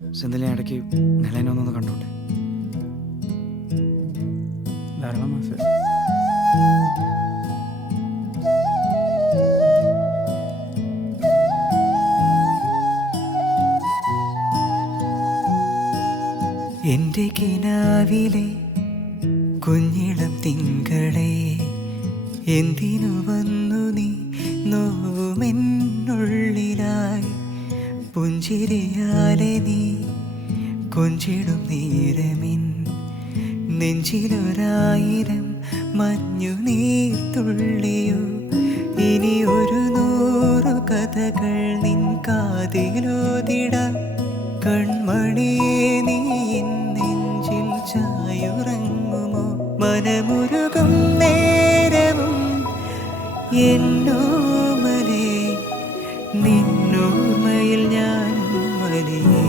സെന്തിൽ ഞാൻ ഇടയ്ക്ക് നിലനെ ഒന്നൊന്ന് കണ്ടോട്ടെ. ധാരാളം മാസം എൻ്റെ കിനാവിലെ കുഞ്ഞിളം തിങ്കളെ എന്തിനു വന്നു നീ നോവുമെന്നുള്ളിലായി പുഞ്ചിരിയാലെ നീ കൊഞ്ചിടും നേരമിൻ നെഞ്ചിലൊരായിരം മഞ്ഞു നീർത്തുള്ളിയോ ഇനി ഒരു 100 കഥകൾ നിൻ കാതിലോതിടാം കൺമണിയേ നീ എൻ നെഞ്ചിൽ ചായുറങ്ങുമോ മനമുരുകും നേരവും എന്നോമലേ നിന്നോർമ്മയിൽ ഞാൻ വലിയേ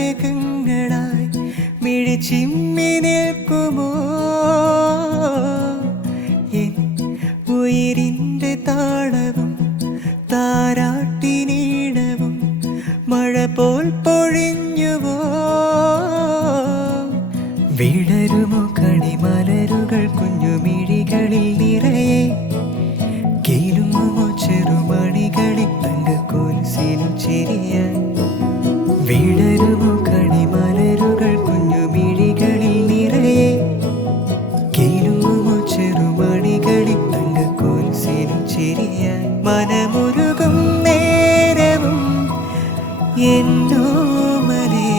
ചെറുതാരകങ്ങളായി മിഴിച്ചിമ്മി നിൽക്കുമോ എൻ ഉയിരിൻ്റെ താളവും താരാട്ടിനീടവും മഴ പോൽ പൊഴിഞ്ഞുവോ വിടരുമോ കണിമലരുകൾ കുഞ്ഞുമിഴികളിൽ നിറയെ കീലുങ്ങുമോ ചെറുമണികളിൽ തങ്കക്കോൽസിനു ചിരിയായി വിടരുമോ കണിമലരുകൾ കുഞ്ഞുമിഴികളിൽ നിറയെ കീലുങ്ങുമോ ചെറുമണികളിൽ തങ്കക്കോൽസിനു ചിരിയായി മനമുരുകും നേരവും എന്നോമലേ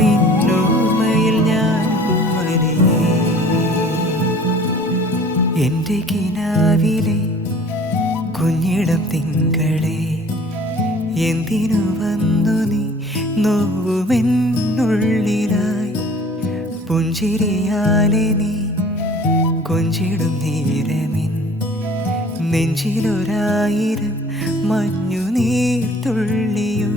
നിന്നോർമ്മയിൽ ഞാൻ വലിയേ എൻ്റെ കിനാവിലെ കുഞ്ഞിടം തിങ്കളെ എന്തിനു വന്നു നീ നോവുമെന്നുള്ളിലായി പുഞ്ചിരിയാലെ നീ കൊഞ്ചിടും നേരമിൻ നെഞ്ചിലൊരായിരം മഞ്ഞു നീർത്തുള്ളിയോ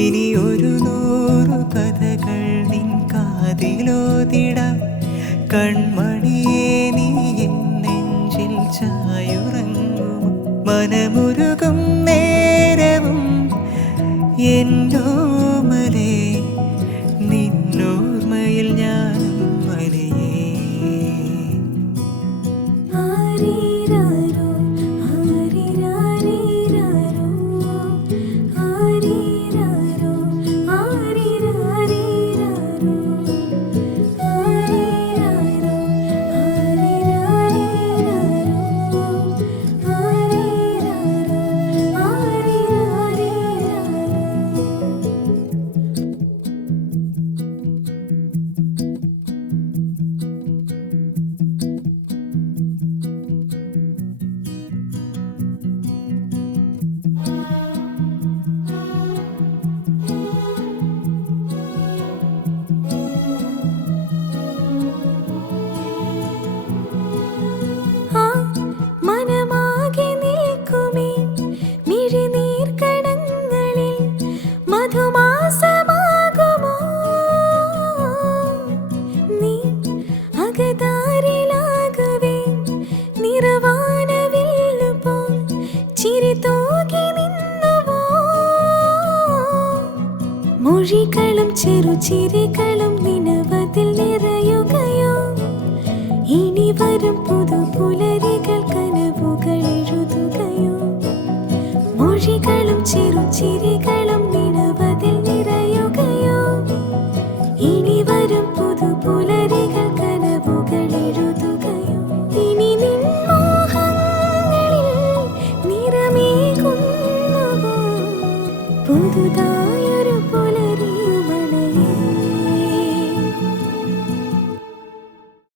ഇനി ഒരു 100 കഥകൾ നിൻ കാതിലോതിടാം കൺമണിയേ നീ എൻ നെഞ്ചിൽ ചായുറങ്ങുമോ മനമുരുകും നേരവും എന്നോമലേ നിന്നോർമ്മയിൽ ഞാൻ വലിയേ മൊഴികളും ചെറുചിരികളും നിനവതിൽ നിറയുകയോ ഇനി വരും പുതുപുലരികൾ കനവുകൾ എഴുതുകയോ മൊഴികളും ചെറുചിരികളും നിനവതിൽ നിറയുകയോ ഇനി വരും പുതുപുലരികൾ കനവുകൾ എഴുതുകയോ ഇനി നിൻ മോഹങ്ങൾ പുതുതായി